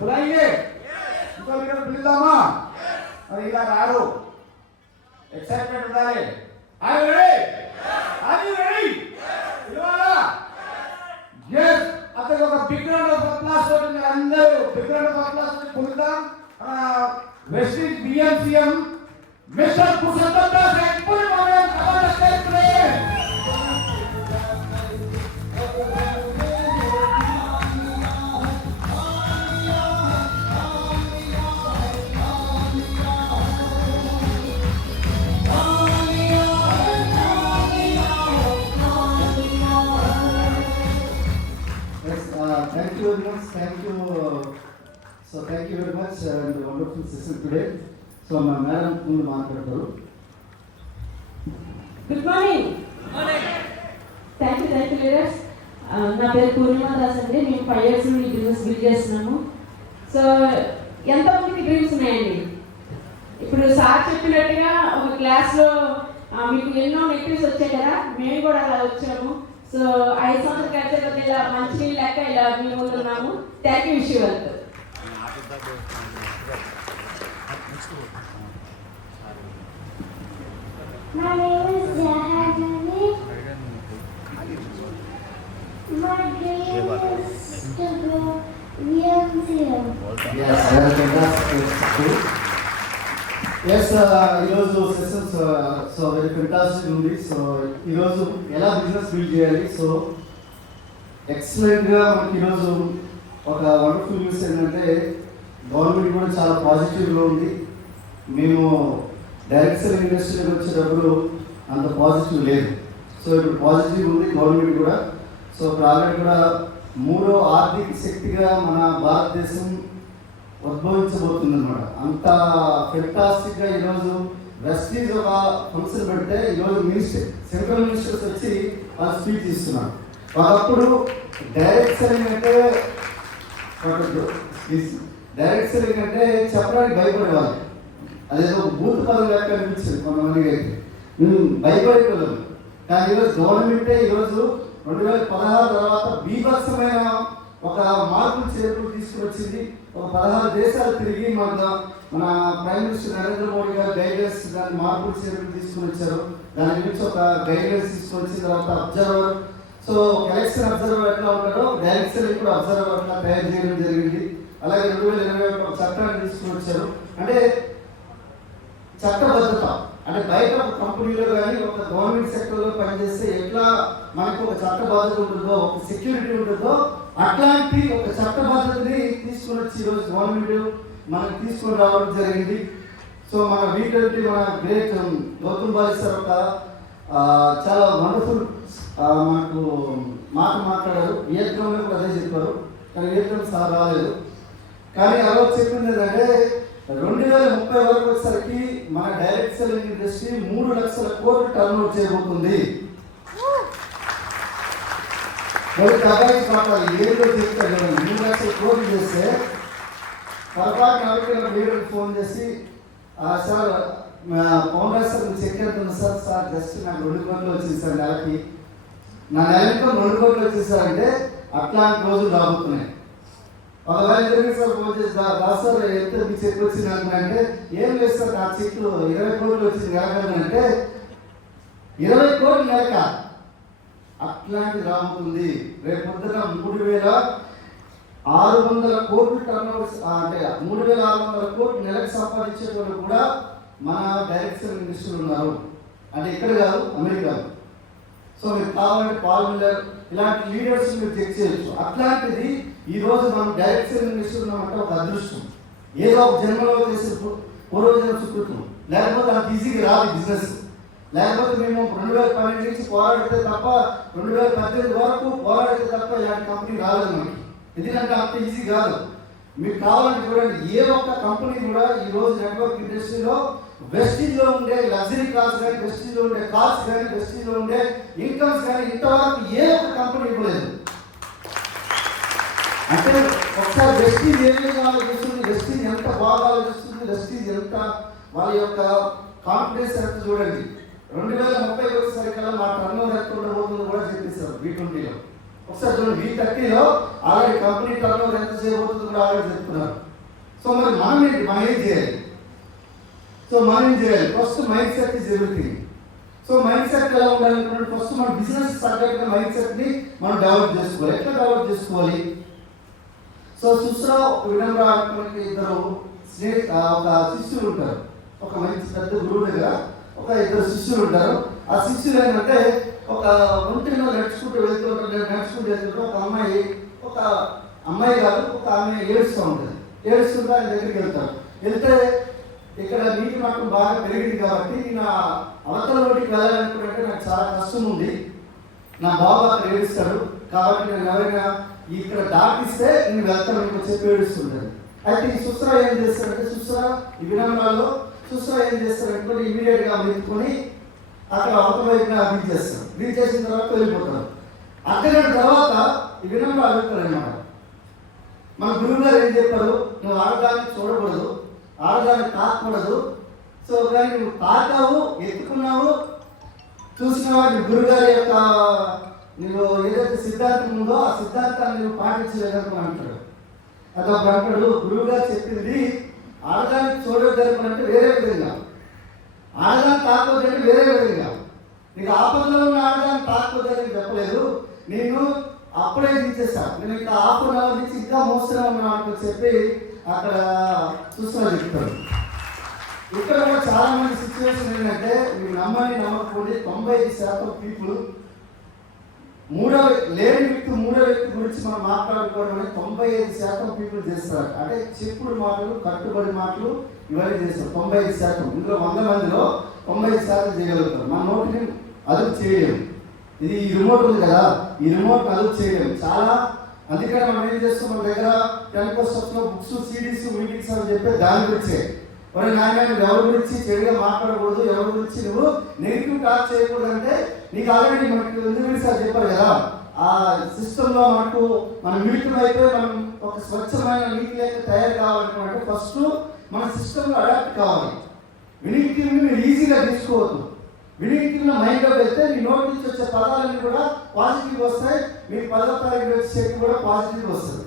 बुलाएंगे ఇంకో లీడర్ పిలుద్దామా? మరి ఇలా రారు. ఎక్సైట్మెంట్ ఉండాలి. Are you ready? Are you ready? ఇవాలా yes అతనికి ఒక బిగ్ రౌండ్ ఆఫ్ అప్లాస్ తోటి మీరు అందరూ బిగ్ రౌండ్ ఆఫ్ అప్లాస్ తోటి పిలుద్దాం. West Indies BMCM mister Purushottam Das and full moment on the stage today. Thank you very much. Thank you. So thank you very much and wonderful session today. So my madam will matladaru. Good morning. Good morning. Thank you leaders. నా పేరు పూర్ణిమ దాస్ అండి. మేము 5 years నుండి ఈ business build చేస్తున్నాము. So ఎంతమందికి dreams ఉన్నాయండి? ఇప్పుడు సార్ చెప్పినట్టుగా ఒక క్లాస్లో మీకు ఎన్నో నెగిటివ్స్ వచ్చాయి కదా, మేము కూడా అలా వచ్చాము. సో 5 సంవత్సరాల కలిసి ఇలా మంచి నీళ్ళు లెక్క ఇలా మీ ముందున్నాము. Thank you. Wish you welcome. My name is Jahannami. My dream is to go VMCM. Yes, fantastic. Yes, ఈరోజు సెషన్స్ సో వెరీ ఫెంటాస్టిక్ ఉంది. సో ఈరోజు ఎలా బిజినెస్ బిల్డ్ చేయాలి, సో ఎక్సలెంట్గా మనకి ఈరోజు ఒక వండర్ఫుల్ న్యూస్ ఏంటంటే గవర్నమెంట్ కూడా చాలా పాజిటివ్గా ఉంది. మేము డైరెక్ట్ సెల్లింగ్ ఇండస్ట్రీకి వచ్చేటప్పుడు అంత పాజిటివ్ లేదు. సో ఇప్పుడు పాజిటివ్ ఉంది గవర్నమెంట్ కూడా. సో ఇప్పుడు ఆల్రెడీ కూడా 3వ ఆర్థిక శక్తిగా మన భారతదేశం ఉద్భవించబోతుంది అనమాట. అంత ఫెంటాస్టిక్గా ఈరోజు వెస్టీజ్ ఒక ఫంక్షన్ పెడితే ఈరోజు సెంట్రల్ మినిస్టర్స్ వచ్చి వాళ్ళు స్పీచ్ ఇస్తున్నారు. ఒకప్పుడు డైరెక్ట్ సెల్లింగ్ అంటే చెప్పడానికి భయపడేవాళ్ళు. అదేదో బూత్ పదం లెక్క అనిపించింది కొంతమందికి అయితే. మేము భయపడేవాళ్ళం. కానీ ఈరోజు గవర్నమెంటే ఈరోజు 2016 తర్వాత బీభత్సమైన ఒక మార్పులు చేర్పులు తీసుకువచ్చింది. ఒక 16 దేశాలు తిరిగి మన ప్రైమ్ మినిస్టర్ నరేంద్ర మోడీ గారు గైడ్లైన్స్ దాని మార్పులు చేర్పులు తీసుకుని వచ్చారు. దాని గురించి ఒక గైడ్లైన్స్ తీసుకుని వచ్చిన తర్వాత అబ్జర్వర్, సో ఎలక్షన్ అబ్జర్వర్ ఎట్లా ఉంటాడో డైరెక్ట్ సెల్లింగ్ కూడా అబ్జర్వర్ అట్లా తయారు చేయడం జరిగింది. అలాగే 2021 ఒక చట్టాన్ని తీసుకుని వచ్చారు. అంటే చట్టబద్ధత, అంటే బయట ఒక కంపెనీలో కానీ ఒక గవర్నమెంట్ సెక్టర్లో పనిచేస్తే ఎట్లా మనకు ఒక చట్టబద్ధత ఉంటుందో, ఒక సెక్యూరిటీ ఉంటుందో, అట్లాంటి ఒక చట్టబద్ధతని తీసుకుని వచ్చి ఈరోజు గవర్నమెంట్ మనకు తీసుకొని రావడం జరిగింది. సో మన వీటి మన గ్రేట్ గౌతమ్ బాలి సార్ ఒక చాలా వండర్ఫుల్ మనకు మాట్లాడారు. వియత్నాంలో కూడా అదే చెప్పారు, కానీ వియత్నాం సార్ రాలేదు. కానీ అలా చెప్పింది ఏంటంటే 2030 వరకు వచ్చేసరికి మన డైరెక్ట్ సెల్లింగ్ ఇండస్ట్రీ 3 లక్షల కోట్లు టర్నోవర్ చేయబోతుంది. కాబట్టి ఏదో చెప్తారు 3 లక్షల కోట్లు చేస్తే పొరపాటు నలుగురు లీడర్కి ఫోన్ చేసి సార్ పవన్ సార్ చెక్ అవుతుంది సార్ జస్ట్ నాకు 2 కోట్లు వచ్చింది సార్ నెలకి, నా నెలకు 2 కోట్లు వచ్చింది సార్ అంటే అట్లాంటి రోజులు రాబోతున్నాయి. ఒకవేళ జరిగి సార్ ఫోన్ చేసి సార్ ఎంత మీ చెక్ వచ్చింది అంటే ఏం లేదు సార్ నా చెక్లు 20 కోట్లు వచ్చింది నెలకంటే 20 కోట్లు నెలక అట్లాంటి రాబోతుంది. రేపు పొద్దున 3600 కోట్లు టర్నోవర్స్, అంటే 3600 కోట్లు నెలకు సంపాదించే వాళ్ళు కూడా మన డైరెక్ట్ సెల్లింగ్ ఇండస్ట్రీలు ఉన్నారు. అంటే ఇక్కడ కాదు, అమెరికాలో. సో మీరు కావాలంటే పాల్ మిల్లర్ ఇలాంటి లీడర్స్ మీరు చెక్ చేయొచ్చు. అట్లాంటిది ఈరోజు మనం డైరెక్ట్ సెల్లింగ్ ఇండస్ట్రీ ఉన్నామంటే ఒక అదృష్టం. ఏదో ఒక జన్మలో చేసే పూర్వజన్మ సుకృతం, లేకపోతే అంత ఈజీగా రాదు బిజినెస్. లేకపోతే మేము 2012 నుంచి పోరాడితే తప్ప 2018 వరకు పోరాడితే తప్ప ఇలాంటి కంపెనీ రాలేదు మనకి. ఎందుకంటే అంత ఈజీ కాదు. మీకు కావాలంటే చూడండి, ఏ ఒక్క కంపెనీ కూడా ఈరోజు నెట్వర్క్ ఇండస్ట్రీలో వెస్టీజ్లో ఉండే లగ్జరీ కార్స్ కానీ, వెస్టీజ్లో ఉండే కార్స్ కానీ, వెస్టీజ్లో ఉండే ఇన్కమ్స్ కానీ ఇంతవరకు ఏ ఒక్క కంపెనీ ఇవ్వలేదు. అంటే ఒకసారి వెస్టీజ్ ఏ విధంగా ఆలోచిస్తుంది, వెస్టీజ్ ఎంత బాగా ఆలోచిస్తుంది, వెస్టీజ్ ఎంత వాళ్ళ యొక్క కాన్ఫిడెన్స్ ఎంత చూడండి. 2030 వచ్చేసరికల్లా మా టర్నోవర్ ఎంత ఉండబోతుందో కూడా చెప్పేశారు B20లో. ఒకసారి చూడండి, V30లో ఆల్రెడీ కంపెనీ టర్న్ ఓవర్ ఎంత చేయబోతుందో కూడా ఆల్రెడీ చెప్తున్నారు. సో మరి మనం ఏం చేయాలి? సో మనం ఏం చేయాలి? First mind set is everything. So mind set ఎలా ఉండాలనుకుంటే ఫస్ట్ మన బిజినెస్ తగ్గట్టుగా మైండ్ సెట్ని మనం డెవలప్ చేసుకోవాలి. ఎట్లా డెవలప్ చేసుకోవాలి? సో సుశ్రా వినమ్ర అనుకునే ఇద్దరు ఒక శిష్యులు ఉంటారు. ఒక మంచి పెద్ద గురువు దగ్గర ఒక ఇద్దరు శిష్యులు ఉంటారు. ఆ శిష్యులు ఏంటంటే ఒక ఒంటిలో నడుచుకుంటూ వెళ్తుంటారు. ఒక అమ్మాయి కాదు, ఒక ఆమె ఏడుస్తూ ఉంటుంది. ఏడుస్తుంటే ఆయన దగ్గరికి వెళ్తే ఇక్కడ నీటి మట్టం బాగా పెరిగింది కాబట్టి నేను అవతల నోటికి వెళ్ళాలనుకుంటే నాకు చాలా కష్టం ఉంది, నా బాబు అక్కడ ఏడుస్తాడు కాబట్టి నేను ఎవరైనా ఇక్కడ దాటిస్తే నేను వెళ్తాను చెప్పి ఏడుస్తుంటాను. అయితే ఈ సుశ్రా ఏం చేస్తారంటే ఈ వినమ్రాల్లో సుశ్రా ఏం చేస్తారంటే ఇమీడియట్గా వెతుకొని అక్కడ అవతల వైపున రీచ్ చేసిన తర్వాత వెళ్ళిపోతారు. అక్కడ తర్వాత ఈ వినమ్ర అడుగుతారు అన్నమాట, మన గురువు గారు ఏం చెప్పారు, నువ్వు ఆడదాన్ని చూడకూడదు, ఆడదాన్ని తాకూడదు. సో కానీ నువ్వు తాకావు, ఎత్తుకున్నావు, చూసినావా, నీ గురుగారి యొక్క నువ్వు ఏదైతే సిద్ధాంతం ఉందో ఆ సిద్ధాంతాన్ని నువ్వు పాటించలేదని అంటాడు. అదొక అంటాడు, గురువు గారు చెప్పింది ఆడదాన్ని చూడగలుగుతానంటే వేరే విధంగా, ఆడదాన్ని తాకొద్దంటే వేరే విధంగా, నీకు ఆపదలో ఉన్న ఆడదాన్ని తాకొద్దని చెప్పలేదు, నేను అప్పుడే దించేస్తాను, నేను ఇంకా ఆపద నుంచి ఇంకా మోస్తూనే ఉన్నాను అని చెప్పి అక్కడ చూస్తున్నా చెప్తాడు. ఇక్కడ కూడా చాలా మంది సిచ్యువేషన్ ఏంటంటే మీరు నమ్మకపోతే 95% పీపుల్ లేని వ్యక్తి మూడో వ్యక్తి గురించి మనం మాట్లాడుకోవడం అనేది 95% పీపుల్ చేస్తారు. అంటే చెప్పుడు మాటలు, కట్టుబడి మాటలు ఇవన్నీ చేస్తారు 95%. ఇందులో 100 మందిలో 95% చేయగలుగుతారు. మన నోటిని అదుపు చేయలేము. ఇది ఈ రిమోట్ ఉంది కదా, ఈ రిమోట్ని అదుపు చేయలేము చాలా. అందుకని మనం ఏం చేస్తాం, మన దగ్గర 10% బుక్స్, CDs, మీటింగ్స్ అని చెప్పి దాని గురించే మరి నాయన నువ్వు ఎవరి గురించి చెడుగా మాట్లాడకూడదు, ఎవరి గురించి నువ్వు నెగిటివ్ టాక్ చేయకూడదు అంటే నీకు ఆల్రెడీ మనకు ఎందుకు సార్ చెప్పారు కదా, ఆ సిస్టంలో మనకు మనం మిలితం అయిపోయి మనం ఒక స్వచ్ఛమైన నీతి లేక తయారు కావాలనుకుంటే ఫస్ట్ మన సిస్టంలో అడాప్ట్ కావాలి. వినికిడిని మీరు ఈజీగా తీసుకోవద్దు. వినికిడిలో మైండ్లో వెళ్తే మీ నోటి నుంచి వచ్చే పదాలన్నీ కూడా పాజిటివ్ వస్తాయి, మీ 10వ తారీఖు వచ్చే శక్తి కూడా పాజిటివ్ వస్తుంది.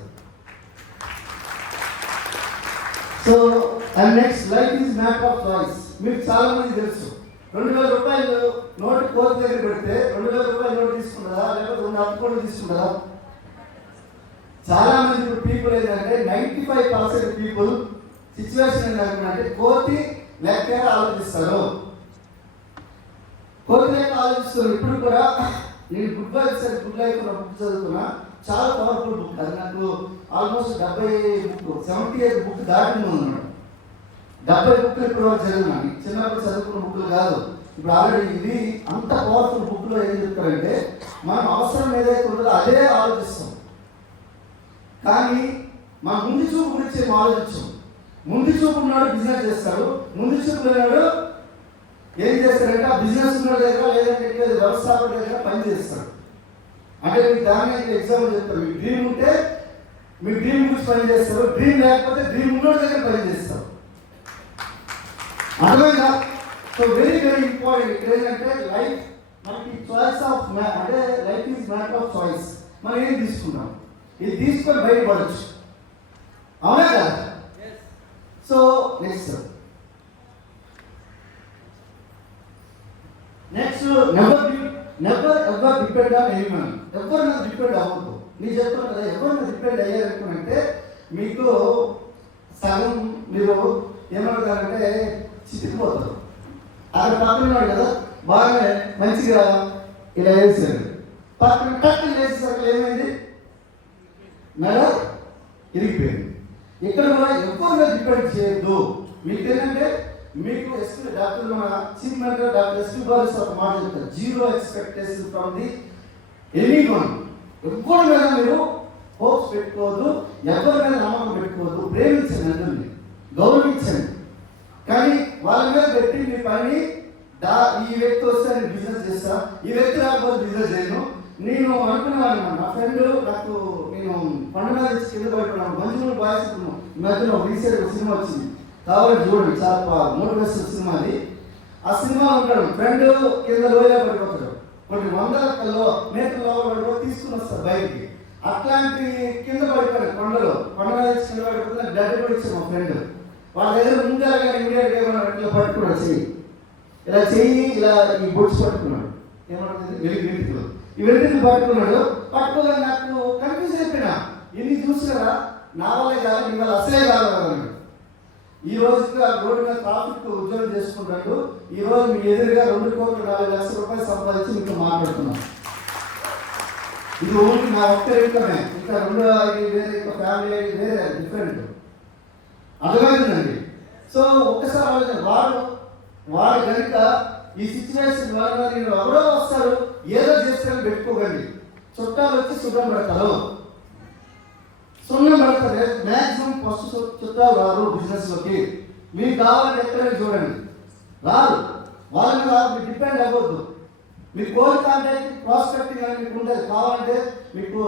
So and next, life is matter of choice. మీకు చాలా మంది తెలుసు, 2000 రూపాయలు నోటు కోర్టు దగ్గర పెడితే 2000 రూపాయలు నోటు తీసుకుంటుందా లేకపోతే 2 అప్పుకోళ్ళు తీసుకుంటుందా? చాలా మంది ఇప్పుడు పీపుల్ ఏంటంటే 95% పీపుల్ సిచ్యువేషన్ ఏంటంటే కోర్టు లెక్క ఆలోచిస్తారు. కోర్టు లెక్క ఆలోచిస్తారు. ఇప్పుడు కూడా నేను గుడ్ లైఫ్ ఉన్న బుక్ చదువుతున్నా, చాలా పవర్ఫుల్ బుక్. అది నాకు ఆల్మోస్ట్ 78 బుక్ దాటింది ఉన్నాడు. 70 బుక్లు ఇప్పుడు వరకు చదివినాను. చిన్నప్పుడు చదువుకున్న బుక్లు కాదు, ఇప్పుడు ఆల్రెడీ ఇది అంత పవర్ఫుల్ బుక్లో ఏం చెప్తారంటే మనం అవసరం ఏదైతే ఉంటుందో అదే ఆలోచిస్తాం, కానీ మన ముందు చూపు గురించి ఏం ఆలోచించాం. ముందు చూపు ఉన్నాడు బిజినెస్ చేస్తాడు, ముందు చూపు ఉన్నాడు ఏం చేస్తాడంటే ఆ బిజినెస్ ఉన్న దగ్గర లేదంటే వ్యవస్థాపకుల దగ్గర పని చేస్తాడు. అంటే మీకు దాన్ని ఎగ్జాంపుల్ చెప్తారు, మీ డ్రీమ్ ఉంటే మీ డ్రీమ్ గురించి పని చేస్తారు, డ్రీమ్ లేకపోతే డ్రీమ్ ఉన్న దగ్గర పని చేస్తారు. అర్థమైందా? So very very important. ఇక్కడ ఏంటంటే లైఫ్ మనకి చాయిస్ ఆఫ్ అంటే life is matter of choice. మనం ఏం తీసుకున్నాం, ఇది తీసుకొని బయటపడచ్చు, అవునా కదా? So next never ever depend on anyone. ఎవరు నాకు డిపెండ్ అవ్వద్దు. నేను చెప్తాను కదా, ఎవరు నాకు డిపెండ్ అయ్యారనుకుంటే మీకు సగం మీరు ఏమంటారంటే చితికిపోతారు. అక్కడ పక్కన ఉన్నాడు కదా, బాగా మంచిగా ఇలా వేసాడు, పక్కన టక్కులు వేసేసరికి ఏమైంది, మెడ ఇరిగిపోయింది. ఇక్కడ కూడా ఎవరు డిపెండ్ చేయొద్దు. మీకు ఏంటంటే మీకు డాక్టర్ మన chief minister doctor SP Bala's ఒక మాట చెప్తారు, 0 ఎక్స్పెక్టేషన్ ఫ్రమ్ ది ఎనీవన్. ఎవరి మీద మీరు హోప్స్ పెట్టుకోవద్దు, ఎవరి మీద నమ్మకం పెట్టుకోవద్దు. ప్రేమించండి, అందరినీ గౌరవించండి, కానీ వాళ్ళ మీద పెట్టి మీ పని ఈ వ్యక్తి వస్తే నేను బిజినెస్ చేస్తా, ఈ వ్యక్తి రాకపోతే బిజినెస్ చేయను. నేను అనుకునేవాడిని, నా ఫ్రెండ్ నాకు నేను పండుగ తెచ్చి కింద పడుతున్నాను, మంజులు బాయ్స్ ఈ మధ్యలో రీసెంట్ ఒక సినిమా వచ్చింది, కావాలంటే చూడండి, చాలా మోటివేషన్ సినిమా అది. ఆ సినిమా ఉంటాడు, ఫ్రెండ్ కింద లోయలో పడిపోతాడు, కొన్ని వందల మీటర్ల లోపల తీసుకుని వస్తారు బయటికి. అట్లాంటి కింద పడిపోయారు కొండలో కింద పడిపోతే బ్లడ్ కూడా ఇచ్చారు మా ఫ్రెండ్. వాళ్ళ దగ్గర ముందర కానీ ఇమీడియట్గా ఏమన్నా ఇట్లా పట్టుకున్నాడు, చెయ్యి ఇలా చెయ్యి ఇలా ఈ బొట్స్ పట్టుకున్నాడు, ఏమంటుంది వెలుగులో ఈ వెలుగులు పట్టుకున్నాడు. పట్టుకోగా నాకు కన్ఫ్యూజ్ అయిపోయినా, ఎన్ని చూసినా నా వల్లే కాదు, నీ వల్ల అసలే కాదు. ఈ రోజుకి ఆ రోడ్డు మీద ట్రాఫిక్ ఉద్యోగం చేసుకుంటాడు. ఈ రోజు మీ ఎదురుగా 2,40,00,000 రూపాయలు సంపాదించి మీతో మాట్లాడుతున్నాను. ఇది ఓన్లీ నా ఒక్క ఇన్కమే, ఇంకా వేరే ఇంకా ఫ్యామిలీ వేరే డిఫరెంట్. అర్థమైందండి. సో ఒక్కసారి ఆలోచన, వాడు కనుక ఈ సిచ్యువేషన్ వల్ల నేను ఎవరో వస్తారు ఏదో చేస్తారని పెట్టుకోకండి. చుట్టాలు వచ్చి శుభ్రం పెడతారు, మ్యాక్సిమం ఫస్ట్ చుట్టాలు రారు బిజినెస్లోకి. మీకు కావాలంటే ఎక్కడైనా చూడండి, రారు. వాళ్ళ మీద మీరు డిపెండ్ అవ్వద్దు. మీ కోల్ కాంటాక్ట్ ప్రాస్పెక్టింగ్ అని మీకు ఉండేది. కావాలంటే మీకు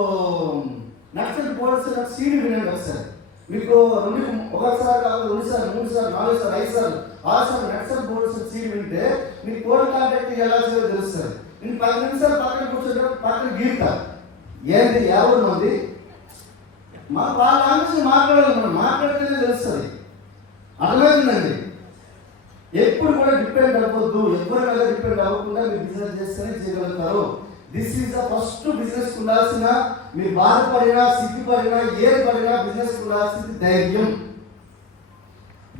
నక్సల్ బోర్డ్స్ సీడీ వినండి ఒకసారి. మీకు ఒకసారి కావాలి 2 సార్లు 3 సార్లు 4 సార్లు 5 సార్లు 6 సార్లు నక్సల్ బోర్డ్స్ సీడీ వింటే మీ కోల్ కాంటాక్ట్ ఎలా చేయాలో తెలుస్తుంది. నేను 10 నిమిషాలు పక్కన కూర్చొని పక్కన గీతా ఏంటి ఎవరు ఉంది మా వాళ్ళ ఆలోచన మాట్లాడాలి, మనం మాట్లాడితేనే తెలుస్తుంది. అర్థమైందండి. ఎప్పుడు కూడా డిపెండ్ అవ్వద్దు, ఎవరి మీద డిపెండ్ అవ్వకుండా మీరు బిజినెస్ చేస్తేనే చేయగలుగుతారు. This is the first business ఉండాల్సిన, మీరు బాధపడినా సిగ్గుపడినా ఏది పడినా బిజినెస్ ఉండాల్సింది ధైర్యం.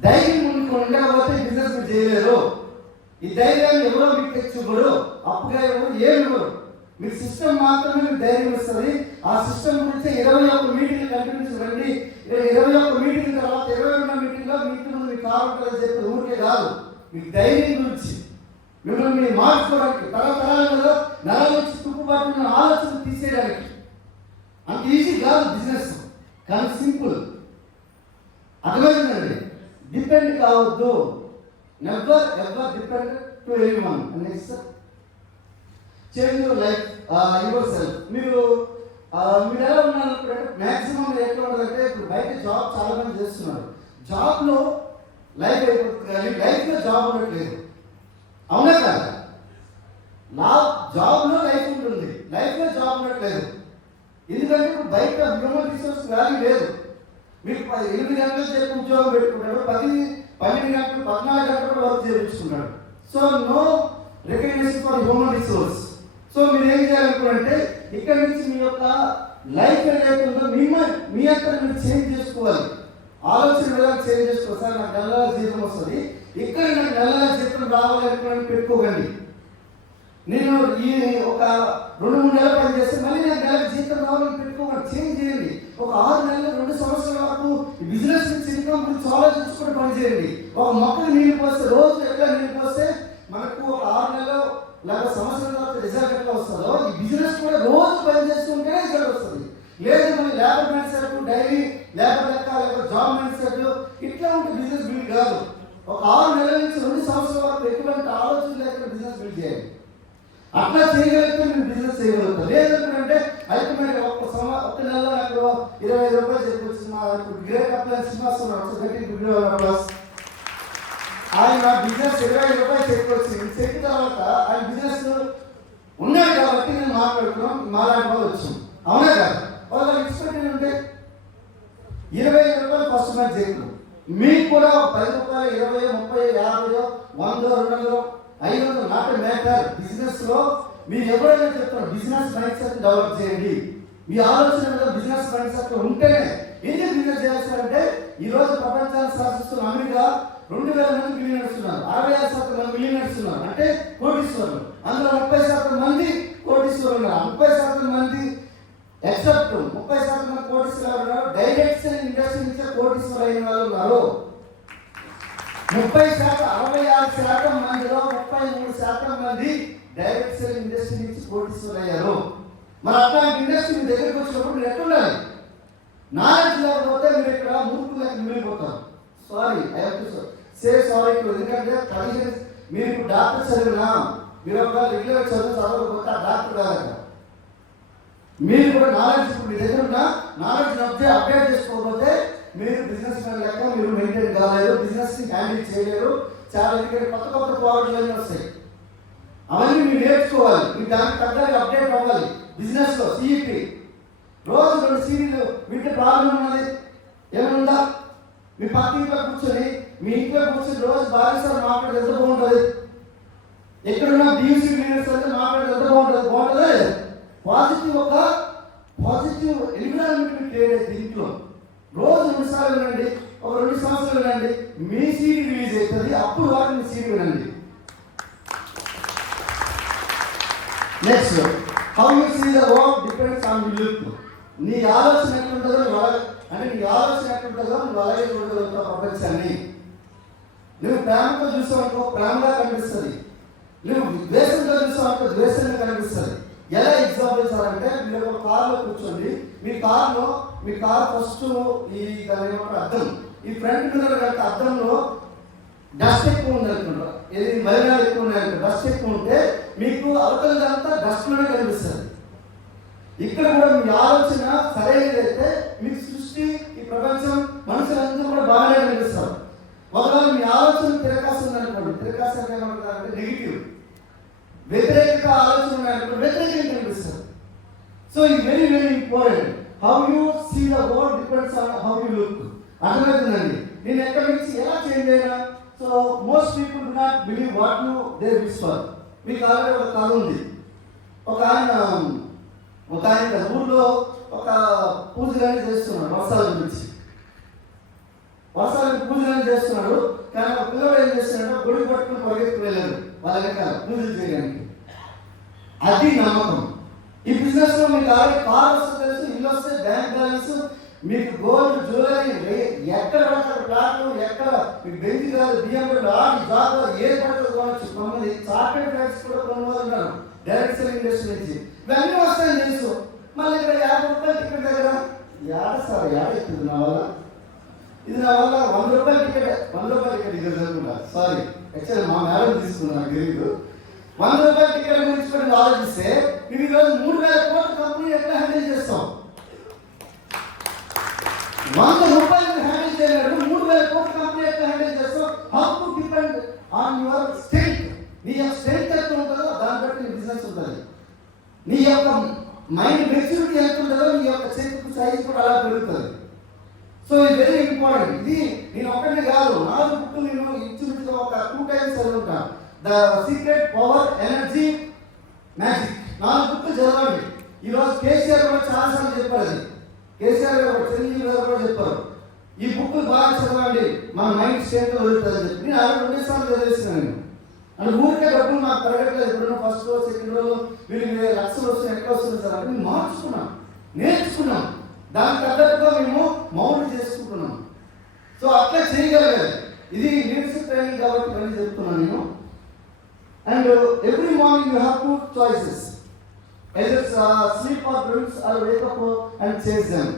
ధైర్యం ఉండకపోతే బిజినెస్ మీరు చేయలేరు. ఈ ధైర్యాన్ని ఎవరో మీకు తెచ్చుకోరు, అప్పుగా ఎవరు ఏమి ఇవ్వరు. మీ సిస్టమ్ మాత్రమే మీకు ధైర్యం ఇస్తుంది. ఆ సిస్టమ్ గురించి 21 మీటింగ్లు కంటిన్యూస్ రండి. 21 మీటింగ్ తర్వాత 22వ మీటింగ్లో మీకు కావాలని చెప్పి ఊరికే కాదు, మీకు ధైర్యం గురించి మిమ్మల్ని మీరు మార్చుకోవడానికి, తరతరాలుగా నరాల నుంచి తుప్పుబాటున్న ఆలోచన తీసేయడానికి. అంత ఈజీ కాదు బిజినెస్, కానీ సింపుల్. అర్థమైందండి. డిపెండ్ కావద్దు, never ever depend to anyone. Next change your life your self. మీరు ఎలా ఉన్నారంటే మ్యాక్సిమం ఎట్లా ఉంటుందంటే, ఇప్పుడు బయట జాబ్ చాలా మంది చేస్తున్నారు. జాబ్లో లైఫ్ అయిపోతుంది కానీ లైఫ్లో జాబ్ ఉండట్లేదు. అవునా కదా? నా జాబ్లో లైఫ్ ఉంటుంది, లైఫ్లో జాబ్ ఉండట్లేదు. ఎందుకంటే ఇప్పుడు బయట హ్యూమన్ రిసోర్స్ వాల్యూ లేదు. మీకు 8 గంటల సేపు ఉద్యోగం పెట్టుకుంటాడు, 12 గంటలు 14 గంటలు వర్క్ చేయించుకుంటాడు. So no recognition for human resource. So మీరు ఏం చేయాలనుకుంటే ఇక్కడ నుంచి మీ యొక్క లైఫ్ ఏదైతే ఉందో మీ అంతా మీరు చేంజ్ చేసుకోవాలి. ఆలోచన విధానం చేంజ్ చేసుకోవాలి. సార్ నాకు నెల జీతం వస్తుంది, ఇక్కడ నాకు నెల జీతం రావాలనుకోవడానికి పెట్టుకోకండి. నేను ఈ ఒక 2-3 నెలలు పని చేస్తే మళ్ళీ నాకు నెల జీతం రావాలని పెట్టుకోకండి. చేంజ్ చేయండి. ఒక 6 నెలలు 2 సంవత్సరాల వరకు బిజినెస్ నుంచి ఇన్కమ్ గురించి ఆలోచించుకొని పని చేయండి. ఒక మొక్కలు నీళ్ళు పోస్తే, రోజు ఎట్లా నీళ్ళు పోస్తే మనకు ఒక 6 నెలలు లేక సంవత్సరం తర్వాత రిజల్ట్ ఎట్లా వస్తుందో, ఈ బిజినెస్ కూడా రోజు పని చేస్తుంటేనే రిజల్ట్ వస్తుంది. లేదు మన labour mind set, daily labour లెక్క, లేకపోతే జాబ్ మైండ్ సెట్ ఇట్లా ఉంటే బిజినెస్ బిల్డ్ కాదు. ఒక 6 నెలల నుంచి 2 సంవత్సరాల వరకు ఎటువంటి ఆలోచన లేకుండా బిజినెస్ బిల్డ్ చేయాలి. అట్లా చేయగలిగితే మీరు బిజినెస్ చేయగలుగుతారు. లేదంటే అల్టిమేట్ ఒక్క నెలలో నాకు 25 రూపాయలు చెప్పొచ్చు. గ్రేట్ అప్లైన్స్ శ్రీనివాసరావు ఆయన బిజినెస్ 25 రూపాయలు చెప్పొచ్చింది. చెప్పిన తర్వాత ఆయన బిజినెస్ ఉన్నాడు కాబట్టి నేను మాట్లాడుతున్నాం, మాలాంటి వాళ్ళు వచ్చాం. అవునా కాదు? వాళ్ళ ఎక్స్పెక్ట్ ఉంటే 25 రూపాయలు ఫస్ట్ మ్యాచ్ చెప్పు. మీకు కూడా 10 రూపాయలు 20, 30, 50, 100, 200, 500 నాట్ మ్యాటర్. బిజినెస్ లో మీరు ఎవరైనా చెప్తారు బిజినెస్ మైండ్ సెట్ డెవలప్ చేయండి. మీ ఆలోచన బిజినెస్ మైండ్ సెట్ ఉంటేనే ఎందుకు బిజినెస్ చేస్తారంటే, ఈ రోజు ప్రపంచాన్ని శాసిస్తున్న అమెరికా 2000 మంది మిలియనర్స్ ఉన్నారు, 66% మంది మిలియనర్స్ ఉన్నారు, అంటే కోటీశ్వరులు. అందులో 30% మంది కోటీశ్వరులు ఉన్నారు. 30% మంది ఎక్సెప్ట్ 30% మంది కోటీశ్వరులు ఉన్నారు. డైరెక్ట్ సెల్లింగ్ ఇండస్ట్రీ నుంచి కోటీశ్వరులు అయిన వాళ్ళు ఉన్నారు. 30%, 66% మందిలో 33% మంది డైరెక్ట్ సెల్లింగ్ ఇండస్ట్రీ నుంచి కోటీశ్వరులు అయ్యారు. మరి అట్లాంటి ఇండస్ట్రీ మీ దగ్గరికి వచ్చినప్పుడు మీరు ఎట్లుండాలి? నాలెడ్జ్ లేకపోతే మీరు ఇక్కడ మూర్ఖులకు మిగిలిపోతారు. Sorry, I have to say sorry too. ఎందుకంటే 15 మీరు ఇప్పుడు డాక్టర్ చదివినా, మీరు ఒక రెగ్యులర్ చదవకపోతే ఆ డాక్టర్ కాదు. మీరు కూడా నాలెడ్జ్ ఇప్పుడు మీ దగ్గర ఉన్న నాలెడ్జ్ అప్డేట్ చేసుకోకపోతే మీరు బిజినెస్ మ్యాన్ లెక్క మీరు మెయింటైన్ కాలేరు, బిజినెస్ ని హ్యాండిల్ చేయలేరు. చాలా ఎందుకంటే కొత్త ప్రాజెక్టులు అన్నీ వస్తాయి. అవన్నీ మీరు నేర్చుకోవాలి. మీరు దానికి తగ్గట్టు అప్డేట్ అవ్వాలి. బిజినెస్లో సిఈపి రోజు 2 సీడీలు వింటే ప్రాబ్లం ఉన్నది ఏమన్నా? మీ పక్క ఇంట్లో కూర్చొని మీ ఇంట్లో కూర్చొని రోజు భార్యసారి మాట్లాడితే ఎంత బాగుంటుంది? ఎక్కడున్నా డియూసీ లీడర్స్ అంటే మాట్లాడితే ఎంత బాగుంటుంది? పాజిటివ్ ఎన్విరాన్మెంట్ క్రియేట్ అయితే ఇంట్లో రోజు 2 సార్లు వినండి, ఒక 2 సంవత్సరాలు వినండి, మీ సీడీ రిలీజ్ అవుతుంది. అప్పుడు వాటిని మీ సీడీ వినండి. Next, how you see the work depends on you look. నీ ఆలోచన ఎట్లుంటుందో నువ్వు అలాగే చూడగలుగుతావు ప్రపంచాన్ని. నువ్వు ప్రేమతో చూసావనుకో ప్రేమగా కనిపిస్తుంది, నువ్వు ద్వేషంతో చూసావనుకో ద్వేషంగా కనిపిస్తుంది. ఎలా ఎగ్జాంపుల్ సార్ అంటే, మీరు ఒక కార్లో కూర్చోండి, మీ కార్ ఫస్ట్ దాని ఏమంటారు అద్దం, ఈ ఫ్రంట్ మిర్రర్ కనుక అద్దంలో డస్ట్ ఎక్కువ ఉంది అనుకుంటా, ఏది మలినాలు ఎక్కువ ఉన్నాయనుకో, డస్ట్ ఎక్కువ ఉంటే మీకు అవతలదంతా డస్ట్లోనే కనిపిస్తుంది. ఇక్కడ కూడా మీ ఆలోచన సరైనదైతే మీకు సృష్టి, ఈ ప్రపంచం, మనుషులందరూ కూడా బాగానే కనిపిస్తారు. ఒకవేళ మీ ఆలోచన తిరకాసు ఉందనుకోండి, తిరకాసు అంటే ఏమంటారంటే నెగిటివ్, వ్యతిరేక ఆలోచన ఉన్నాయనుకోండి, వ్యతిరేకంగా కనిపిస్తారు. సో ఇది very very important. How you see the world depends on how you look. అర్థమవుతుందండి? నేను ఎక్కడి నుంచి ఎలా చేంజ్ అయినా. So most people do not believe what you they whisper. మీకు ఆల్రెడీ ఒక కథ ఉంది. ఒక ఆయన ఊళ్ళో ఒక పూజలని చేస్తున్నాడు, వర్షాలకు పూజలని చేస్తున్నాడు. కానీ ఒక పిల్లలు ఏం చేస్తున్నాడు, గుడి పట్టుకుని పరిగెత్తుకు వెళ్ళారు వాళ్ళ వెనకాల పూజలు చేయడానికి. అది నమ్మకం. ఈ బిజినెస్ లో మీకు ఆల్రెడీ కార్ వస్తే తెలుసు, ఇల్లు వస్తే బ్యాంక్ బ్యాలెన్స్, మీకు గోల్డ్ జ్యువెలరీ, ఎక్కడ పడతారు ప్లాట్లు, ఎక్కడ మీకు బెంచ్ కాదు, బియ్యం ఆడి జాబ్ ఏది పడుతుంది కొనవచ్చు. కొంతమంది చార్టెడ్ ఫ్లైట్స్ కూడా కొనుగోలున్నారు డైరెక్ట్ సెల్లింగ్ ఇండస్ట్రీ నుంచి. ఇవన్నీ వస్తాయని తెలుసు. మళ్ళీ ఇక్కడ 50 రూపాయలు టికెట్ దగ్గర ఎక్కుతుంది నా వల్ల, ఇది నా వల్ల 100 రూపాయల టికెట్ ఇది జరుగుతుందా? సారీ, యాక్చువల్లీ మా మేడం తీసుకున్నా, నాకు తెలియదు. 100 రూపాయల టికెట్ గురించి కూడా ఆలోచిస్తే ఇది ఈరోజు 3000 కోట్ల కంపెనీ ఎట్లా హ్యాండిల్ చేస్తాం? 100 రూపాయలు హ్యాండిల్ చేయలేడు, 3000 కోట్ల కంపెనీ ఎట్లా హ్యాండిల్ చేస్తాం? How to depend on your strength. నీ యొక్క స్ట్రెంగ్త్ ఎంత ఉంటుందో దాన్ని బట్టి నీ బిజినెస్ ఉంటుంది. నీ యొక్క మైండ్ మెచ్యూరిటీ ఎంత ఉంటుందో నీ యొక్క చేతి సైజ్ కూడా అలా పెరుగుతుంది. సో ఇది వెరీ ఇంపార్టెంట్. ఇది నేను ఒక్కటే కాదు, 4 బుక్కులు నేను ఇంచుమించుగా ఒక 2 times చదువుతాను. The secret power energy magic 4 బుక్కులు చదవండి. ఈరోజు కేసీఆర్ కూడా చాలాసార్లు చెప్పారు, కేసీఆర్ గారు చిరంజీవి గారు కూడా చెప్పారు, ఈ బుక్కులు బాగా చదవండి, మన మైండ్ స్టేట్ పెరుగుతుంది అని చెప్పి. నేను 2 సార్లు చదివేస్తున్నాను. అంటే ఊరికే డబ్బులు నాకు పెరగట్లేదు. ఎప్పుడైనా ఫస్ట్ రోజు సెకండ్ రోజు వీళ్ళకి లక్షలు వస్తున్నాయి, ఎట్లా వస్తుంది సార్ అంటే మేము నేర్చుకున్నాం, దానికి తగ్గట్టుగా మేము మౌంట్ చేసుకుంటున్నాం. సో అట్లా చేయగలగాలి. ఇది లీడర్షిప్ ట్రైనింగ్ కాబట్టి ఇవన్నీ చెప్తున్నాను నేను. And every morning you have 2 choices. either sleep or drinks or wake up and chase them.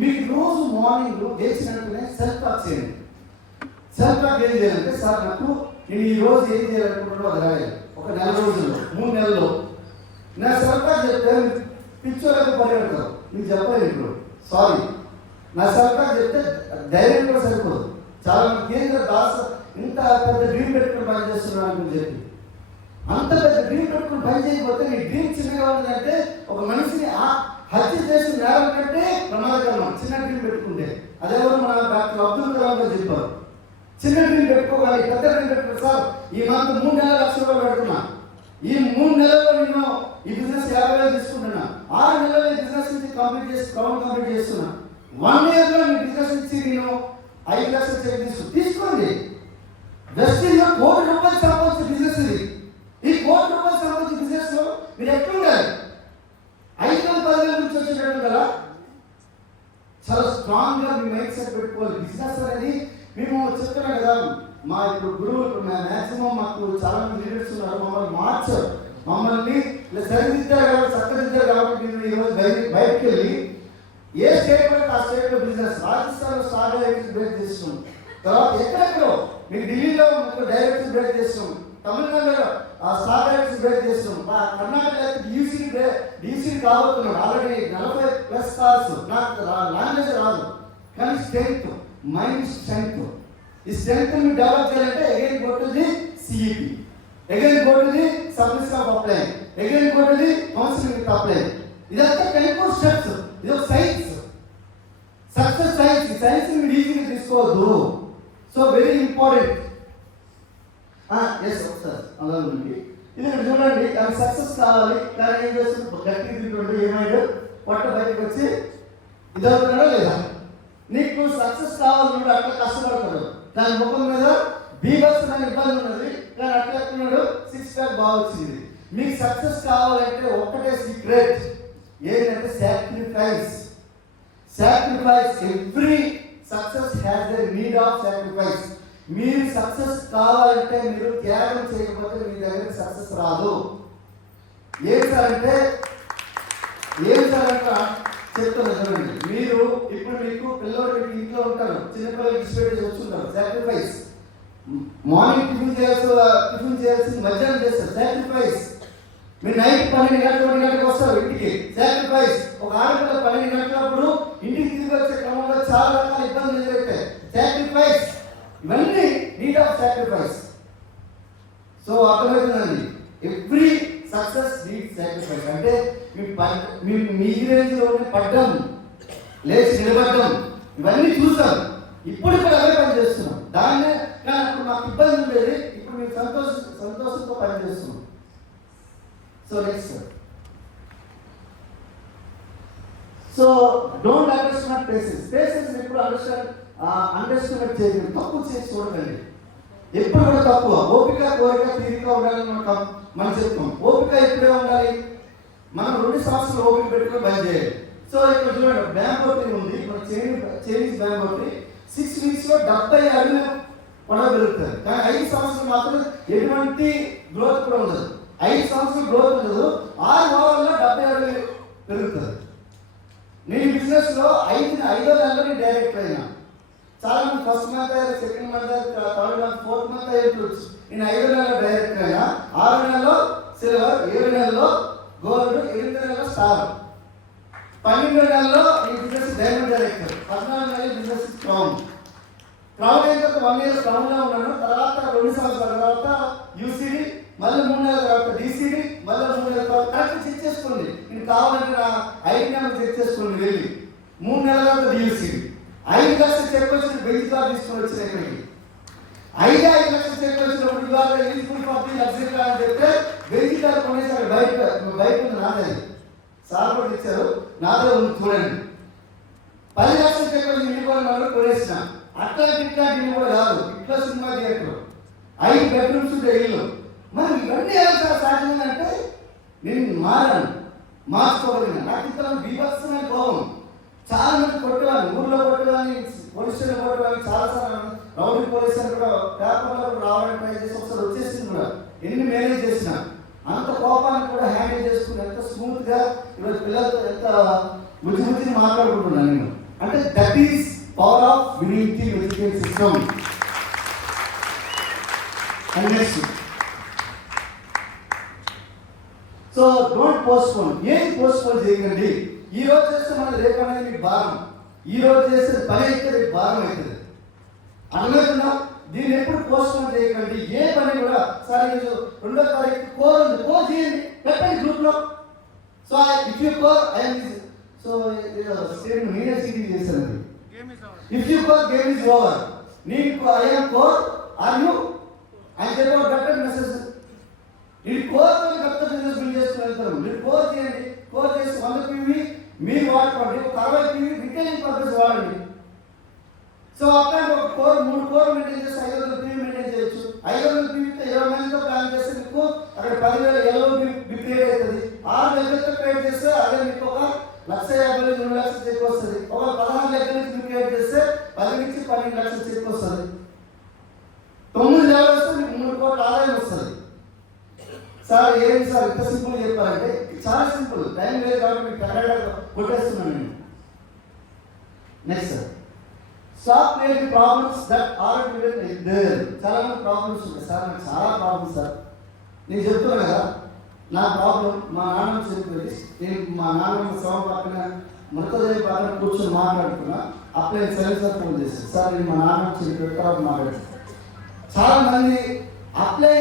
మీకు రోజు మార్నింగ్ లేచిన వెంటనే సెల్ఫ్ టాక్ చేయండి. సెల్ఫ్ టాక్ ఏం చేయాలంటే, సార్ నాకు నేను ఈ రోజు ఏం చేయాలనుకుంటున్నానో అది రాయాలి. ఒక 4 రోజుల్లో 3 నెలల్లో నా సెల్ఫ్ టాక్ చెప్తే పిచ్చోళ్ళకు పరిగెడతారు. మీకు చెప్పాలి ఇప్పుడు, సారీ, నా సెల్ఫ్ టాక్ చెప్తే ధైర్యం కూడా సరిపోదు. చాలా మంది కేంద్ర ఇంత పెద్ద డ్రీమ్ పెట్టుకుని పని చేస్తున్నాను అని చెప్పి, అంత పెద్ద డ్రీమ్ పెట్టుకుని పని చేయకపోతే నీ డ్రీమ్ చిన్నగా ఉందంటే ఒక మనిషిని హత్య చేసిన నేరం కంటే ప్రమాదకరం చిన్న డ్రీమ్ పెట్టుకుంటే. అదేవిధంగా మన డాక్టర్ అబ్దుల్ కలాం గారు చెప్పారు, చిన్న డ్రీమ్ పెట్టుకోవాలి, పెద్ద డ్రీమ్ పెట్టుకో. సార్ ఈ మంత్ 3 నెలల లక్షలు పెడుతున్నా, ఈ 3 నెలల్లో నేను ఈ బిజినెస్ 50,000 తీసుకుంటున్నా, 6 నెలల్లో ఈ బిజినెస్ నుంచి కంప్లీట్ చేస్తున్నా, 1 year లో మీ బిజినెస్ నుంచి నేను 5 లక్షలు చెక్ తీసుకోండి. జస్ట్ ఇది 1 కోటి రూపాయలు సంపాదించే బిజినెస్ ఇది. ఈ 1 కోటి రూపాయలు సంపాదించే బిజినెస్ లో మీరు ఎక్కడ ఉండాలి? 5,000-10,000 నుంచి వచ్చేటట్టు కదా. చాలా స్ట్రాంగ్ గా మీ మైండ్ సెట్ పెట్టుకోవాలి. బిజినెస్ అనేది మేము చెప్తున్నాం కదా, మా ఇప్పుడు గురువులు మ్యాక్సిమం మాకు చాలా మంది లీడర్స్ ఉన్నారు, మమ్మల్ని మార్చారు, మమ్మల్ని సరిదిద్దారు కాబట్టి చక్కదిద్దారు కాబట్టి మేము ఈరోజు బయటకు వెళ్ళి ఏ స్టేట్ పడితే ఆ స్టేట్లో బిజినెస్, రాజస్థాన్లో స్టార్ డైరెక్ట్స్ బ్రేక్ చేస్తున్నాం, తర్వాత ఎక్కడెక్కడో మీకు ఢిల్లీలో మీకు డైరెక్ట్స్ బ్రేక్ చేస్తున్నాం, తమిళనాడులో స్టార్ డైరెక్ట్స్ బ్రేక్ చేస్తున్నాం, కర్ణాటక డిసిని కాబోతున్నాడు. Already 40+ stars. నాకు లాంగ్వేజ్ రాదు, కానీ స్ట్రెంగ్త్, మైండ్ స్ట్రెంగ్త్, ఈ స్ట్రెంగ్త్ డెవలప్ చేయాలంటే again go to the CEP. Again go to the submission of apply, again go to the counselling with apply. ఇదంతా 10 స్టెప్స్. ఇది ఒక సైన్స్, సక్సెస్ సైన్స్. ఈ science మీరు ఈజీగా తీసుకోవద్దు. So very important. Yes sir అలా ఉంది. ఇది ఇక్కడ చూడండి, అది సక్సెస్ కావాలి కానీ ఏం చేస్తుంది, గట్టి తింటుంటే ఏమైనా పొట్ట బయటకు వచ్చి ఇది అవుతున్నాడా లేదా. నీకు సక్సెస్ కావాలన్నాడు, అట్లా కష్టపడతాడు, దాని ముఖం మీద బీభత్సమైన ఇబ్బంది ఉన్నది, కానీ అట్లా ఎట్టున్నాడు 6 ప్యాక్ బాగా వచ్చింది. మీకు సక్సెస్ కావాలంటే ఒక్కటే సీక్రెట్ ఏంటంటే sacrifice. Sacrifice. Every success has the need of sacrifice. మీరు సక్సెస్ కావాలంటే మీరు త్యాగం చేయకపోతే మీ దగ్గర సక్సెస్ రాదు. ఏం సార్ అంటే చెప్తాను చూడండి. మీరు ఇప్పుడు మీకు పిల్లలు మీకు ఇంట్లో ఉంటారు, చిన్నపిల్లలు ఇన్స్టిట్యూట్ వచ్చుంటారు. సాక్రిఫైస్. మార్నింగ్ టిఫిన్ చేయాల్సింది మధ్యాహ్నం చేస్తారు. సాక్రిఫైస్. మీరు నైట్ 12 గంటలకు వస్తారు ఇంటికి. సాక్రిఫైస్. ఒక ఆడపిల్ల 12 గంటలప్పుడు ఇంటికి తిరిగి వచ్చే క్రమంలో చాలా రకాల ఇబ్బందులు ఎదురవుతాయి. సాక్రిఫైస్. ఇవన్నీ నీడ్ ఆఫ్ సాక్రిఫైస్. సో అర్థమవుతుందండి. Every success need sacrifice. అంటే మీ రేంజ్లో పడ్డం, లేచి నిలబడ్డం, ఇవన్నీ చూసాం. ఇప్పుడు కూడా అవే పని చేస్తున్నాం. దాన్నే కానీ అప్పుడు మాకు ఇబ్బంది ఉండేది, ఇప్పుడు మీరు సంతోషంతో పని చేస్తున్నాం. So next, so don't understand patience. Patience ఎప్పుడు అండర్స్టాండ్ చేయకండి, తప్పు చేసి చూడకండి. ఎప్పుడు కూడా తక్కువ. ఓపిక, కోరిక, తీరిక ఉండాలని మనం చెప్తాం. ఓపిక ఎప్పుడే ఉండాలి, మనం 2 సంవత్సరాలు ఓపిక పెట్టుకుని బంద్ చేయాలి. సో ఇక్కడ చూడండి, బ్యాంబోటీ ఉంది, మన చైనీస్ బ్యాంబోటీ 6 weeks లో 70 అడుగులు పొడవు పెరుగుతుంది. కానీ 5 సంవత్సరాలు మాత్రం ఎటువంటి గ్రోత్ కూడా ఉండదు. 5 సంవత్సరాలు గ్రోత్ ఉండదు, 6 వారాల్లో 70 అడుగులు పెరుగుతుంది. నేను బిజినెస్ లో 5వ నెలలో నేను డైరెక్టర్ అయినా. చాలా మంది ఫస్ట్ మంత్ అయ్యారు, సెకండ్ మంత్ అయ్యారు, థర్డ్ మంత్, 4th మంత్ అయ్యారు. నేను 5వ నెలలో డైరెక్టర్ అయినా, 6వ నెలలో సిల్వర్, 7వ నెలలో గోల్డ్, 8వ నెలలో స్టార్, 12వ నెలలో ఈ బిజినెస్ డైమండ్ డైరెక్టర్, 14వ నెలలో బిజినెస్ క్రౌన్. క్రౌన్ అయిన తర్వాత 1 year క్రౌన్ లో ఉన్నాను. తర్వాత 2 సంవత్సరాల తర్వాత యూసీడీ, మళ్ళీ 3 నెలల తర్వాత డీసీడీ, మళ్ళీ 3 నెలల తర్వాత కరెక్ట్ చెక్ చేసుకోండి. నేను కావాలంటే నా ఐడి నెంబర్ చెక్ చేసుకోండి వెళ్ళి. 3 నెలల తర్వాత డియూసీడీ. 5 లక్షలు చెక్ వచ్చిన బెంచ్ కార్ తీసుకొని వచ్చిన ఇక్కడికి. 5 లక్షలు చెక్ వచ్చినప్పుడు ఇవాళ eligible for the luxury car అని చెప్తే బెంచ్ కార్ కొనేసారు. బయట ఉంది నాదే, సార్ కూడా ఇచ్చారు, నాదే ఉంది చూడండి. 10 లక్షలు చెక్ వచ్చి ఇల్లు కొనేసిన. అట్లాంటి ఇల్లు కూడా కాదు, ఇట్లా సినిమా థియేటర్, 5 bedrooms ఉండే ఇల్లు. మరి ఇవన్నీ ఎలా సాధ్యమైందంటే నేను మార్చుకోగలిగిన. నాకు ఇంత బీభత్సమైన కోపం. చాలా మంది కొట్టేవాళ్ళు, ఊళ్ళో కొట్టేవాళ్ళని, పోలీస్ స్టేషన్ కొట్టేవాళ్ళని, చాలాసార్లు రౌడీ పోలీస్ అని కూడా పేపర్లో రావడానికి ట్రై చేసి ఒకసారి వచ్చేసింది కూడా. ఎన్ని మేనేజ్ చేసిన అంత కోపాన్ని కూడా హ్యాండిల్ చేసుకుని ఎంత స్మూత్గా ఈరోజు పిల్లలతో ఎంత బుద్ధి మాట్లాడుకుంటున్నాను నేను. అంటే that is power of winning the education system. And next, so don't postpone. ఏం పోస్ట్పోన్ చేయకండి. ఈ రోజు చేస్తే మన రేపు అనేది మీకు భారం. ఈ రోజు చేస్తే పని అయితే రేపు భారం అవుతుంది. అర్థమవుతుందా? దీన్ని ఎప్పుడు పోస్ట్పోన్ చేయకండి. ఏ పని కూడా సరే 2వ తారీఖు కోర్ ఉంది, కోర్ చేయండి, పెట్టండి గ్రూప్లో. So if you core so state నేనే సీడీ చేశాను. If you core game is over. నీకు ఐఎమ్ కోర్ ఆర్ యూ అని చెప్పి పెట్టండి మెసేజ్. మీరు కోర్తో కొత్త బిజినెస్ బిల్డ్ చేసుకుని వెళ్తారు. మీరు కోర్ చేయండి. కోర్ చేసి 100 PV మీరు వాడుకోండి, 60 PV రిటైలింగ్ పర్పస్ వాడండి. సో అట్లాంటి ఒక కోర్ 3 కోర్ మెయింటైన్ చేస్తే 500 PV మెయింటైన్ చేయొచ్చు. 500 PVతో 20 మందితో ప్లాన్ చేస్తే మీకు అక్కడ 10,000 LOB క్రియేట్ అవుతుంది. 6 లక్షలతో క్రియేట్ చేస్తే అదే మీకు ఒక 1,50,000 2 లక్షలు చెక్ వస్తుంది. ఒక 16 లక్షల నుంచి మీరు క్రియేట్ చేస్తే 10 నుంచి 12 లక్షలు చెక్ వస్తుంది. 9 లెవెల్ వస్తే మీకు 3 కోట్ల ఆదాయం వస్తుంది. సార్ ఏంటి సార్ ఇంత సింపుల్ చెప్పారంటే చాలా సింపుల్. టైం లేదు కాబట్టి మీకు కన్నడ కొట్టేస్తున్నాను నేను. Next sir, stop creating problems that are there. చాలా మంది ప్రాబ్లమ్స్ ఉంటాయి. సార్ నాకు చాలా ప్రాబ్లమ్స్ సార్. నేను చెప్తున్నా కదా, నా ప్రాబ్లం మా నాన్న చెప్పేది. నేను మా నాన్న శ్రమ పక్కన మృతదేవి పక్కన కూర్చొని మాట్లాడుతున్నా. అప్పుడే సైన్స్ సార్ ఫోన్ చేస్తాను. సార్ నేను మా నాన్న చెప్పి తర్వాత మాట్లాడుతాను. చాలా మంది అప్లై